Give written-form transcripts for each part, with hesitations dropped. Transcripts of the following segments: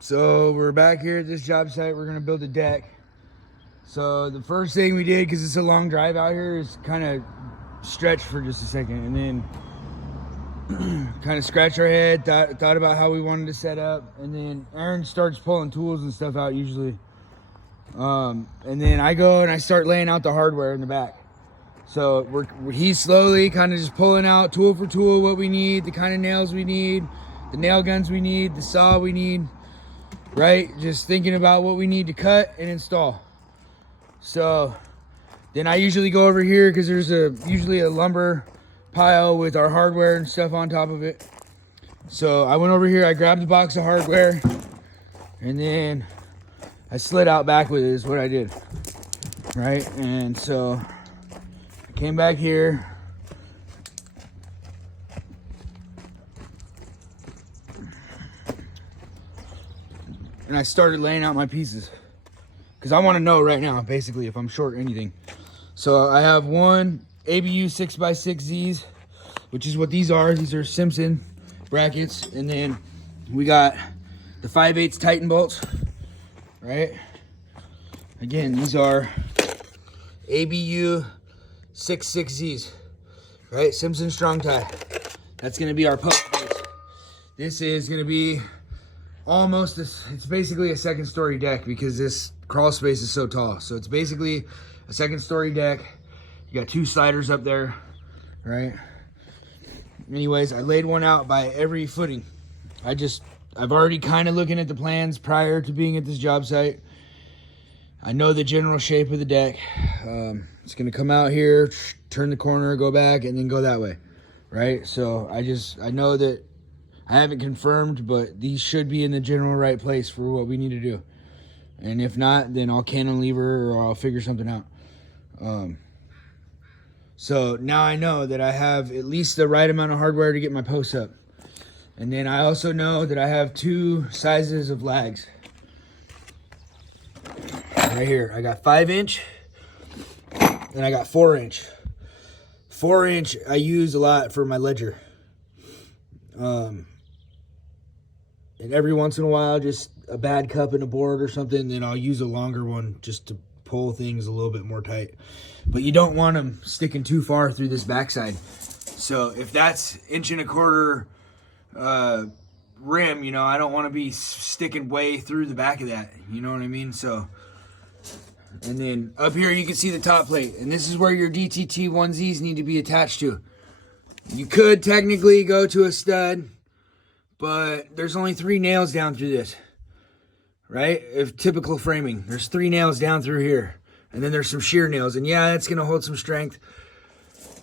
So we're back here at this job site. We're gonna build a deck. So the first thing we did, because it's a long drive out here, is kind of stretch for just a second, and then kind of scratch our head, thought about how we wanted to set up, and then Aaron starts pulling tools and stuff out usually. And then I go and I start laying out the hardware in the back. So he's slowly kind of just pulling out tool for tool what we need, the kind of nails we need, the nail guns we need, the saw we need, right? Just thinking about what we need to cut and install. So then I usually go over here because there's usually a lumber pile with our hardware and stuff on top of it. So I went over here, I grabbed a box of hardware, and then I slid out back with it is what I did, right? And so I came back here. And I started laying out my pieces. Because I want to know right now, basically, if I'm short anything. So I have one ABU 6x6Zs, which is what these are. These are Simpson brackets. And then we got the 5/8 Titan bolts, right? Again, these are ABU 6.6Zs, right? Simpson strong tie. That's going to be our post base. This is going to be almost, it's basically a second story deck because this crawl space is so tall. So it's basically a second story deck. You got two sliders up there, right? Anyways, I laid one out by every footing. I've already kind of looking at the plans prior to being at this job site. I know the general shape of the deck. It's gonna come out here, turn the corner, go back, and then go that way, right? So I know that I haven't confirmed, but these should be in the general right place for what we need to do. And if not, then I'll cantilever or I'll figure something out. So now I know that I have at least the right amount of hardware to get my posts up. And then I also know that I have two sizes of lags. Right here, I got 5-inch and I got 4-inch. 4-inch I use a lot for my ledger. And every once in a while, just a bad cup in a board or something, then I'll use a longer one just to pull things a little bit more tight. But you don't want them sticking too far through this backside. So if that's 1.25 inch rim, you know, I don't want to be sticking way through the back of that. You know what I mean? So, and then up here you can see the top plate. And this is where your DTT 1Zs need to be attached to. You could technically go to a stud, but there's only 3 nails down through this, right? If typical framing, there's 3 nails down through here. And then there's some shear nails. And yeah, that's going to hold some strength.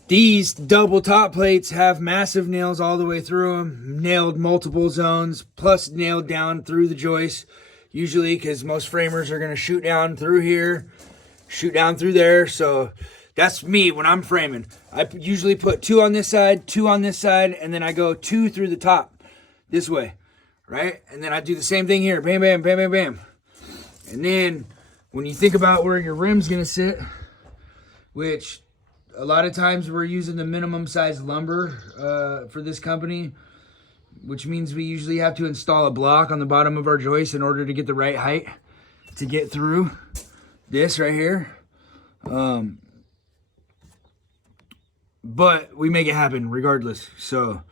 These double top plates have massive nails all the way through them. Nailed multiple zones, plus nailed down through the joist. Usually, because most framers are going to shoot down through here, shoot down through there. So that's me when I'm framing. I usually put 2 on this side, 2 on this side, and then I go 2 through the top. This way, right? And then I do the same thing here. Bam, bam, bam, bam, bam. And then when you think about where your rim's gonna sit, which a lot of times we're using the minimum size lumber for this company, which means we usually have to install a block on the bottom of our joist in order to get the right height to get through this right here. But we make it happen regardless. So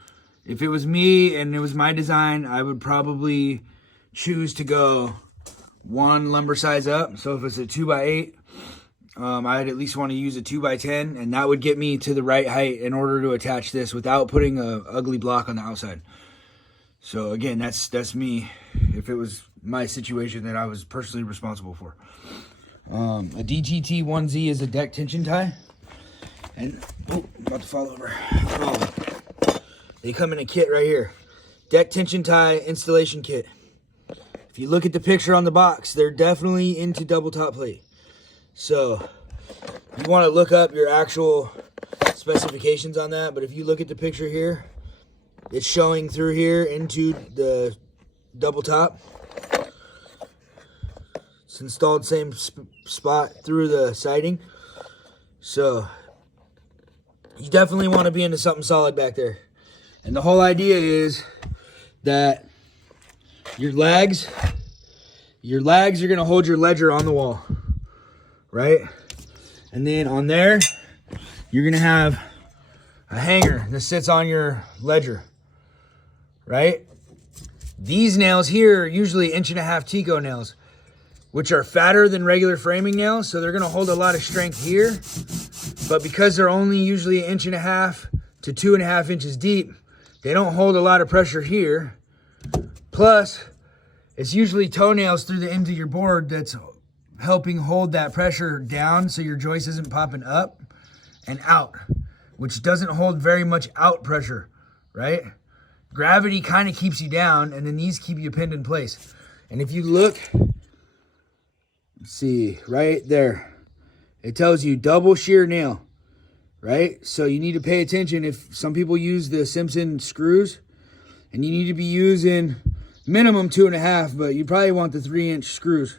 if it was me and it was my design, I would probably choose to go 1 lumber size up. So if it's a 2x8, I'd at least want to use a 2x10, and that would get me to the right height in order to attach this without putting a ugly block on the outside. So again, that's me if it was my situation that I was personally responsible for. A DTT 1Z is a deck tension tie. And, oh, I'm about to fall over. They come in a kit right here. Deck tension tie installation kit. If you look at the picture on the box, they're definitely into double top plate. So you want to look up your actual specifications on that. But if you look at the picture here, it's showing through here into the double top. It's installed same spot through the siding. So you definitely want to be into something solid back there. And the whole idea is that your lags your lags are gonna hold your ledger on the wall, right? And then on there, you're gonna have a hanger that sits on your ledger, right? These nails here are usually 1.5" Tico nails, which are fatter than regular framing nails, so they're gonna hold a lot of strength here. But because they're only usually 1.5" to 2.5" inches deep, they don't hold a lot of pressure here. Plus, it's usually toenails through the end of your board that's helping hold that pressure down so your joist isn't popping up and out, which doesn't hold very much out pressure, right? Gravity kind of keeps you down, and then these keep you pinned in place. And if you look, see right there, it tells you double shear nail, right? So you need to pay attention. If some people use the Simpson screws, and you need to be using minimum 2.5, but you probably want the 3-inch screws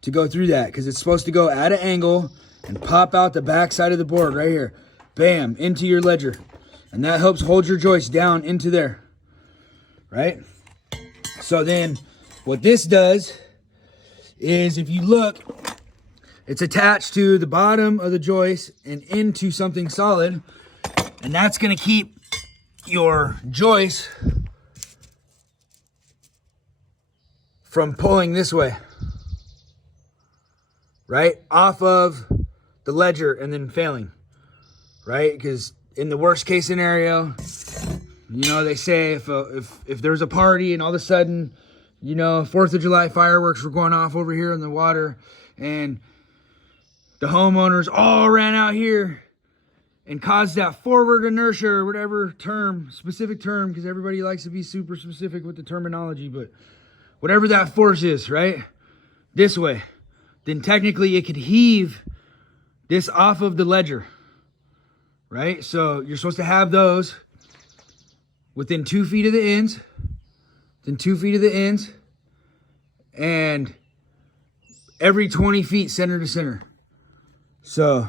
to go through that, because it's supposed to go at an angle and pop out the back side of the board right here, bam, into your ledger. And that helps hold your joist down into there, right? So then what this does is, if you look, it's attached to the bottom of the joist and into something solid, and that's going to keep your joist from pulling this way, right, off of the ledger and then failing, right? Because in the worst case scenario, you know, they say if there's a party and all of a sudden, you know, 4th of July fireworks were going off over here in the water, and the homeowners all ran out here and caused that forward inertia, or whatever term, specific term, because everybody likes to be super specific with the terminology, but whatever that force is, right, this way, then technically it could heave this off of the ledger, right? So you're supposed to have those within 2 feet of the ends, and every 20 feet center to center. So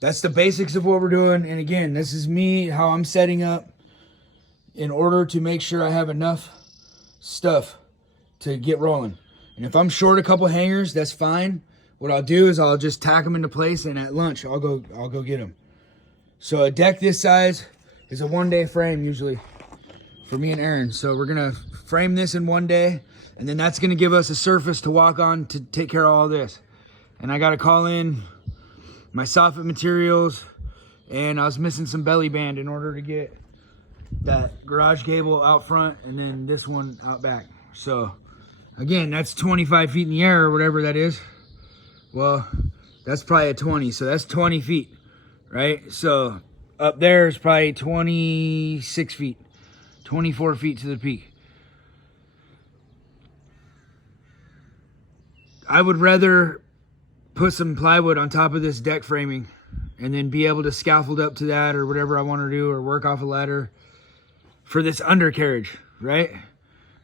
that's the basics of what we're doing. And again, this is me, how I'm setting up in order to make sure I have enough stuff to get rolling. And if I'm short a couple hangers, that's fine. What I'll do is I'll just tack them into place, and at lunch I'll go get them. So a deck this size is a 1-day frame usually for me and Aaron. So we're gonna frame this in 1 day, and then that's gonna give us a surface to walk on to take care of all this. And I gotta call in my soffit materials, and I was missing some belly band in order to get that garage cable out front and then this one out back. So again, that's 25 feet in the air or whatever that is. Well, that's probably a 20, so that's 20 feet, right? So up there is probably 26 feet, 24 feet to the peak. I would rather put some plywood on top of this deck framing and then be able to scaffold up to that or whatever I want to do, or work off a ladder for this undercarriage, right?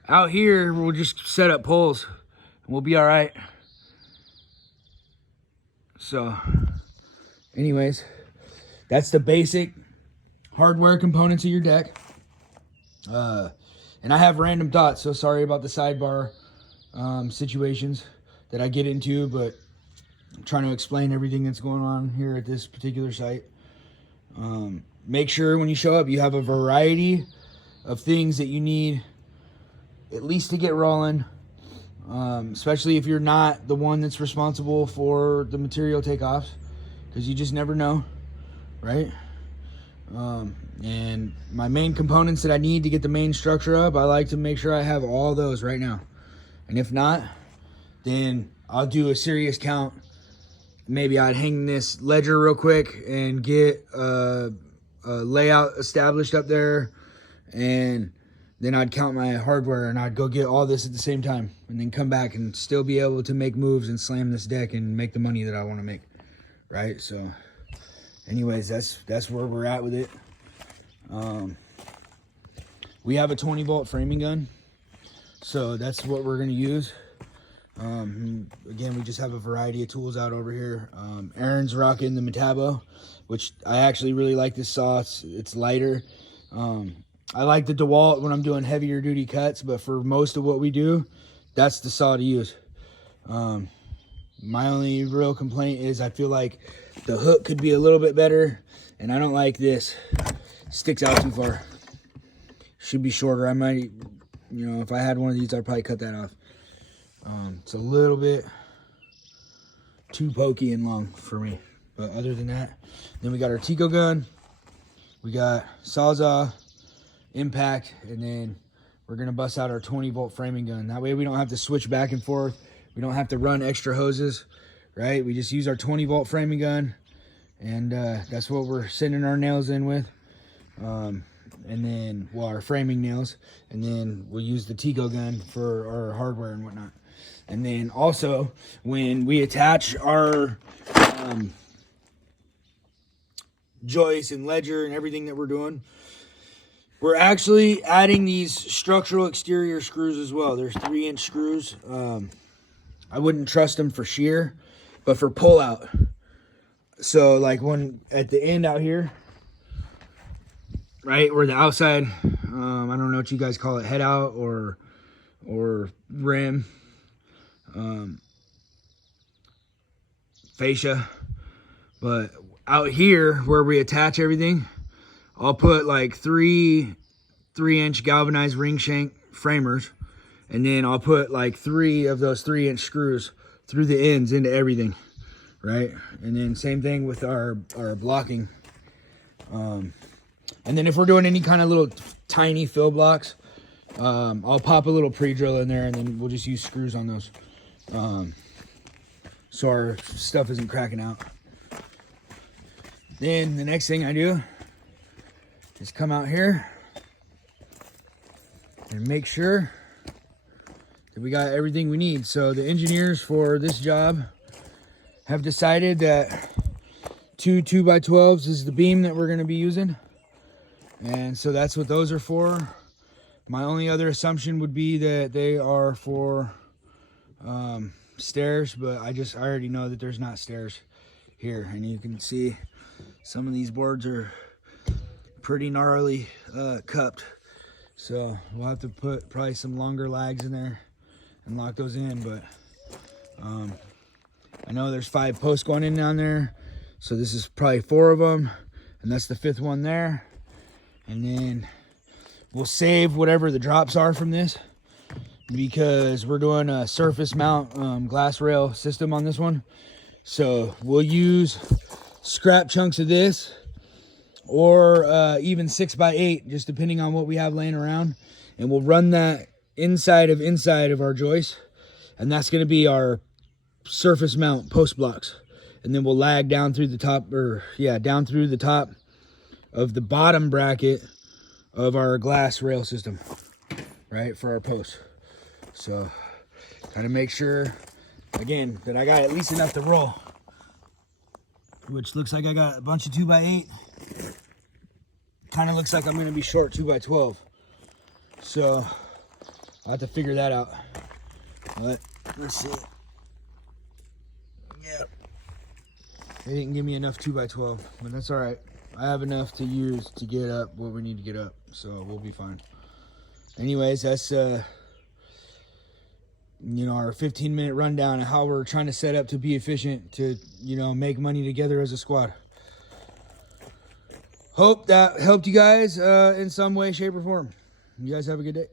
Out here, we'll just set up poles and we'll be all right. So anyways, that's the basic hardware components of your deck. And I have random thoughts, so sorry about the sidebar situations that I get into, but I'm trying to explain everything that's going on here at this particular site. Make sure when you show up, you have a variety of things that you need at least to get rolling, especially if you're not the one that's responsible for the material takeoffs, because you just never know, right? And my main components that I need to get the main structure up, I like to make sure I have all those right now. And if not, then I'll do a serious count. Maybe I'd hang this ledger real quick and get a layout established up there, and then I'd count my hardware and I'd go get all this at the same time, and then come back and still be able to make moves and slam this deck and make the money that I want to make, right? So anyways, that's where we're at with it. We have a 20-volt framing gun, so that's what we're going to use. Again, we just have a variety of tools out over here. Aaron's rocking the Metabo, which I actually really like this saw. It's lighter. I like the DeWalt when I'm doing heavier duty cuts, but for most of what we do, that's the saw to use. My only real complaint is I feel like the hook could be a little bit better, and I don't like this. Sticks out too far. Should be shorter. I might, if I had one of these, I'd probably cut that off. It's a little bit too pokey and long for me. But other than that, then we got our Tico gun. We got Sawzall, impact, and then we're going to bust out our 20-volt framing gun. That way we don't have to switch back and forth. We don't have to run extra hoses, right? We just use our 20-volt framing gun, and that's what we're sending our nails in with. And then, well, our framing nails. And then we'll use the Tico gun for our hardware and whatnot. And then also, when we attach our joist and ledger and everything that we're doing, we're actually adding these structural exterior screws as well. There's 3-inch screws. I wouldn't trust them for shear, but for pull out. So like one at the end out here, right, where the outside, I don't know what you guys call it, head out or rim, fascia. But out here where we attach everything, I'll put like 3-inch galvanized ring shank framers, and then I'll put like 3 of those 3-inch screws through the ends into everything, right? And then same thing with our blocking. And then if we're doing any kind of little tiny fill blocks, I'll pop a little pre-drill in there, and then we'll just use screws on those, so our stuff isn't cracking out. Then the next thing I do is come out here and make sure that we got everything we need. So the engineers for this job have decided that 2 2x12s is the beam that we're going to be using. And so that's what those are for. My only other assumption would be that they are for stairs, but I already know that there's not stairs here. And you can see some of these boards are pretty gnarly cupped. So we'll have to put probably some longer lags in there and lock those in. But I know there's 5 posts going in down there. So this is probably 4 of them. And that's the 5th one there. And then we'll save whatever the drops are from this, because we're doing a surface mount glass rail system on this one. So we'll use scrap chunks of this, or even 6x8, just depending on what we have laying around. And we'll run that inside of our joist. And that's going to be our surface mount post blocks. And then we'll lag down through the top, down through the top of the bottom bracket of our glass rail system, right, for our posts. So kind of make sure, again, that I got at least enough to roll, which looks like I got a bunch of 2x8. Kind of looks like I'm going to be short 2x12. So I'll have to figure that out. But let's see. Yeah. They didn't give me enough 2x12, but that's all right. I have enough to use to get up what we need to get up, so we'll be fine. Anyways, that's our 15-minute rundown of how we're trying to set up to be efficient, to make money together as a squad. Hope that helped you guys in some way, shape, or form. You guys have a good day.